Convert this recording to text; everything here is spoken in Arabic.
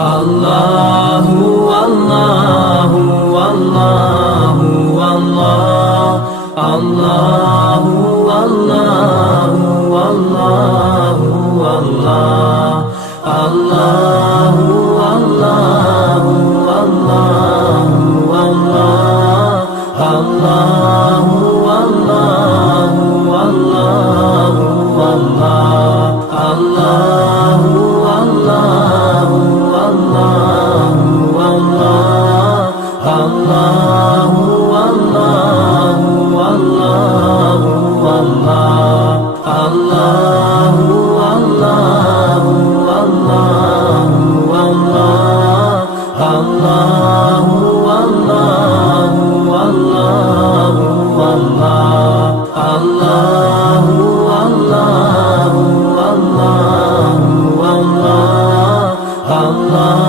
الله والله والله والله الله والله والله والله الله والله والله والله الله والله والله والله الله والله والله والله الله والله والله والله الله والله والله والله الله والله والله والله الله والله والله والله الله